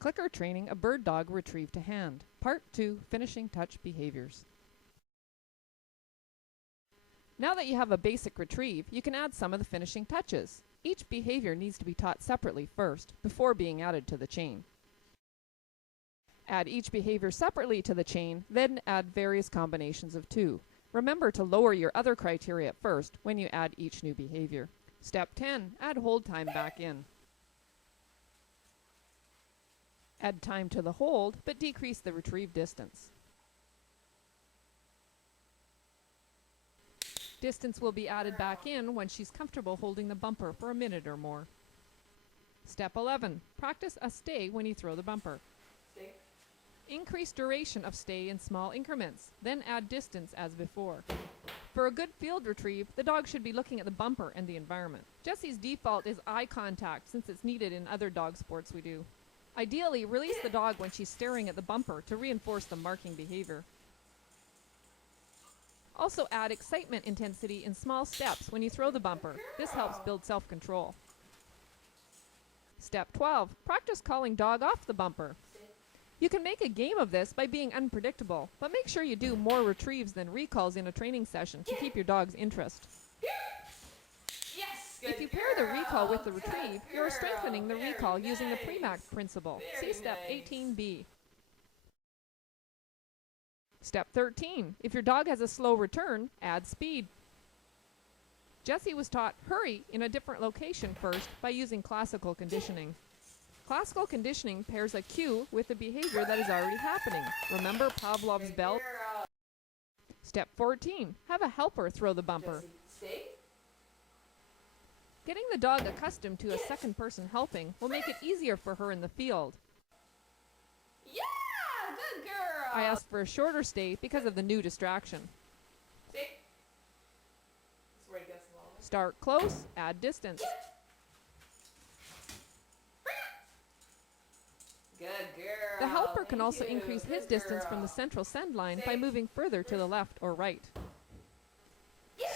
Clicker training a bird dog retrieve to hand. Part 2, finishing touch behaviors. Now that you have a basic retrieve, you can add some of the finishing touches. Each behavior needs to be taught separately first, before being added to the chain. Add each behavior separately to the chain, then add various combinations of 2. Remember to lower your other criteria at first when you add each new behavior. Step 10. Add hold time back in. Add time to the hold, but decrease the retrieve distance. Distance will be added back in when she's comfortable holding the bumper for a minute or more. Step 11. Practice a stay when you throw the bumper. Stay. Increase duration of stay in small increments, then add distance as before. For a good field retrieve, the dog should be looking at the bumper and the environment. Jessie's default is eye contact since it's needed in other dog sports we do. Ideally, release the dog when she's staring at the bumper to reinforce the marking behavior. Also add excitement intensity in small steps when you throw the bumper. This helps build self-control. Step 12. Practice calling dog off the bumper. You can make a game of this by being unpredictable, but make sure you do more retrieves than recalls in a training session to keep your dog's interest. Yes, If you pair the recall with the retrieve, you are strengthening the recall using the Premack Principle. See Step 18b. Step 13. If your dog has a slow return, add speed. Jessie was taught hurry in a different location first by using classical conditioning. Classical conditioning pairs a cue with the behavior that is already happening. Remember Pavlov's bell? Step 14. Have a helper throw the bumper. Stay. Getting the dog accustomed to a second person helping will make it easier for her in the field. Yeah, good girl. I asked for a shorter stay because of the new distraction. Stay. That's where he gets along. Start close, add distance. Good girl. The helper can Thank also you. increase his Good distance from girl. the central send line by Stay. moving further to the left or right.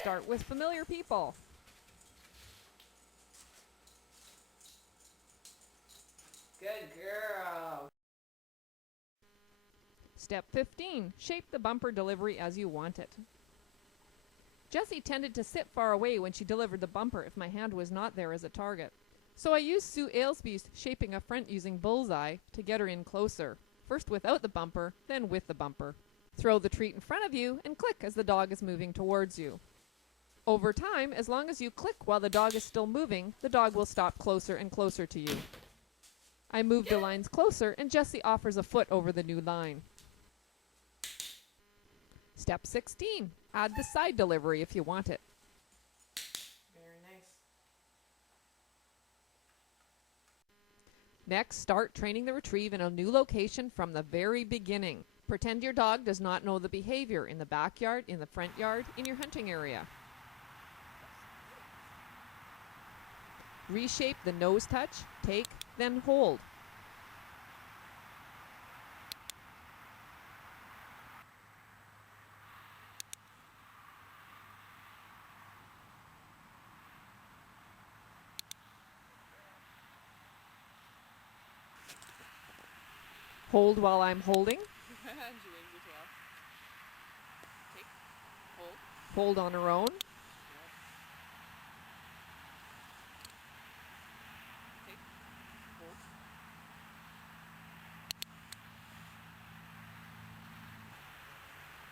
Start with familiar people. Good girl. Step 15. Shape the bumper delivery as you want it. Jessie tended to sit far away when she delivered the bumper if my hand was not there as a target. So I used Sue Ailesby's shaping a front using bullseye to get her in closer. First without the bumper, then with the bumper. Throw the treat in front of you and click as the dog is moving towards you. Over time, as long as you click while the dog is still moving, the dog will stop closer and closer to you. I move the lines closer and Jessie offers a foot over the new line. Step 16. Add the side delivery if you want it. Very nice. Next, start training the retrieve in a new location from the very beginning. Pretend your dog does not know the behavior in the backyard, in the front yard, in your hunting area. Reshape the nose touch, take, then hold. Hold while I'm holding. Take. Hold. Hold on her own. Take. Hold.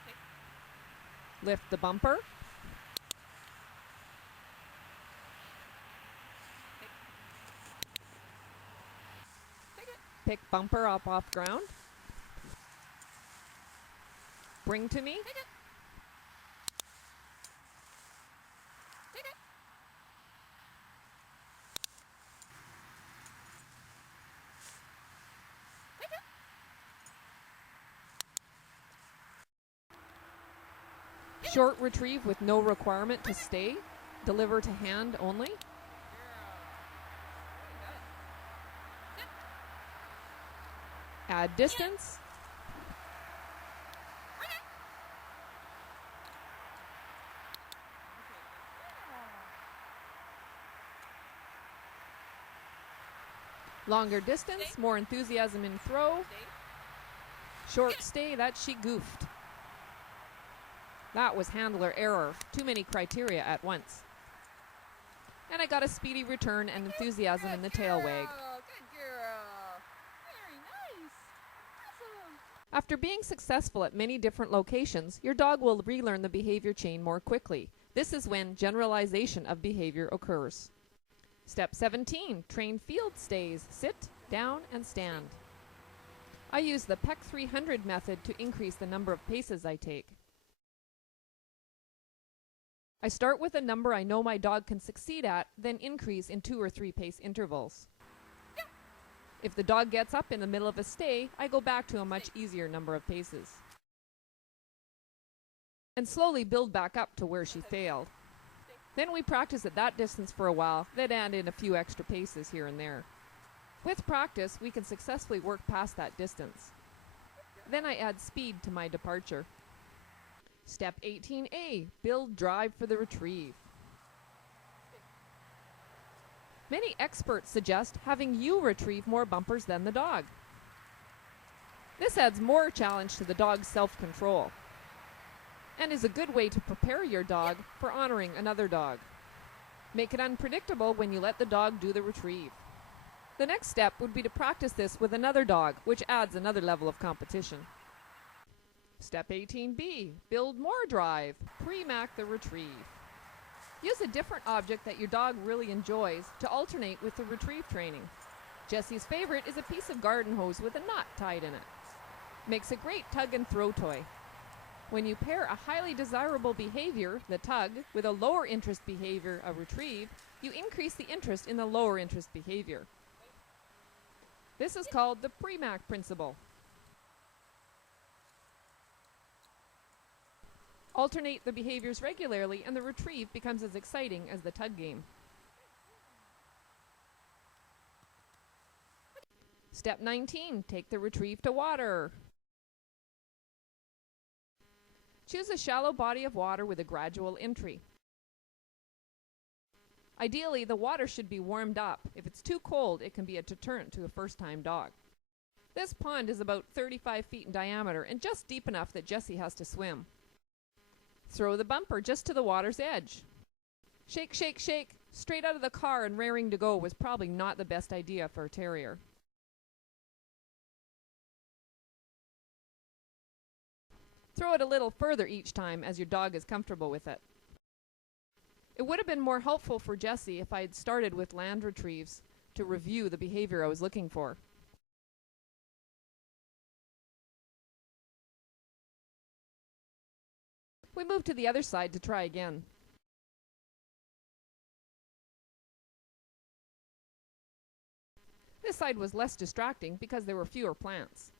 Take. Lift the bumper. Pick bumper up off ground. Bring to me. Take it. Take it. Take it. Short retrieve with no requirement to stay. Deliver to hand only. Add distance. Longer distance, more enthusiasm in throw. Short stay, that she goofed. That was handler error. Too many criteria at once. And I got a speedy return and enthusiasm in the tail wag. Good girl. Very nice. Awesome. After being successful at many different locations, your dog will relearn the behavior chain more quickly. This is when generalization of behavior occurs. Step 17, train field stays. Sit, down, and stand. I use the Peck 300 method to increase the number of paces I take. I start with a number I know my dog can succeed at, then increase in 2 or 3 pace intervals. If the dog gets up in the middle of a stay, I go back to a much easier number of paces. And slowly build back up to where she failed. Then we practice at that distance for a while, then add in a few extra paces here and there. With practice, we can successfully work past that distance. Then I add speed to my departure. Step 18A, build drive for the retrieve. Many experts suggest having you retrieve more bumpers than the dog. This adds more challenge to the dog's self-control and is a good way to prepare your dog for honoring another dog. Make it unpredictable when you let the dog do the retrieve. The next step would be to practice this with another dog, which adds another level of competition. Step 18B, build more drive. Premack the retrieve. Use a different object that your dog really enjoys to alternate with the retrieve training. Jessie's favorite is a piece of garden hose with a knot tied in it. Makes a great tug and throw toy. When you pair a highly desirable behavior, the tug, with a lower interest behavior, a retrieve, you increase the interest in the lower interest behavior. This is called the Premack Principle. Alternate the behaviors regularly and the retrieve becomes as exciting as the tug game. Step 19, take the retrieve to water. Choose a shallow body of water with a gradual entry. Ideally, the water should be warmed up. If it's too cold, it can be a deterrent to a first-time dog. This pond is about 35 feet in diameter and just deep enough that Jessie has to swim. Throw the bumper just to the water's edge. Shake, shake, shake. Straight out of the car and raring to go was probably not the best idea for a terrier. Throw it a little further each time as your dog is comfortable with it. It would have been more helpful for Jessie if I had started with land retrieves to review the behavior I was looking for. We move to the other side to try again. This side was less distracting because there were fewer plants.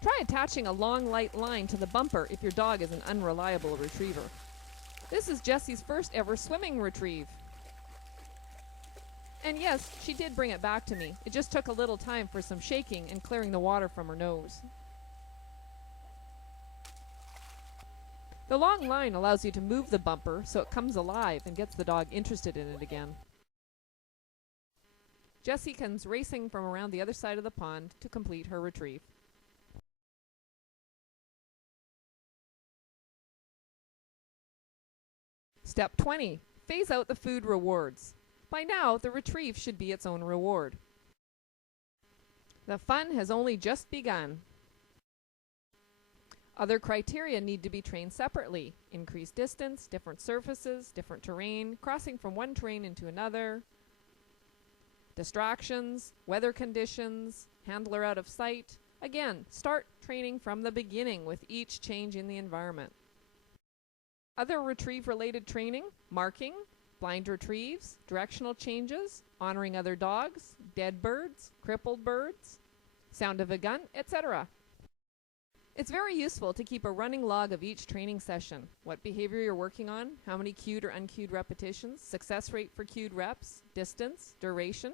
Try attaching a long light line to the bumper if your dog is an unreliable retriever. This is Jessie's first ever swimming retrieve. And yes, she did bring it back to me. It just took a little time for some shaking and clearing the water from her nose. The long line allows you to move the bumper so it comes alive and gets the dog interested in it again. Jessie comes racing from around the other side of the pond to complete her retrieve. Step 20. Phase out the food rewards. By now, the retrieve should be its own reward. The fun has only just begun. Other criteria need to be trained separately. Increased distance, different surfaces, different terrain, crossing from one terrain into another, distractions, weather conditions, handler out of sight. Again, start training from the beginning with each change in the environment. Other retrieve-related training, marking, blind retrieves, directional changes, honoring other dogs, dead birds, crippled birds, sound of a gun, etc. It's very useful to keep a running log of each training session, what behavior you're working on, how many cued or uncued repetitions, success rate for cued reps, distance, duration,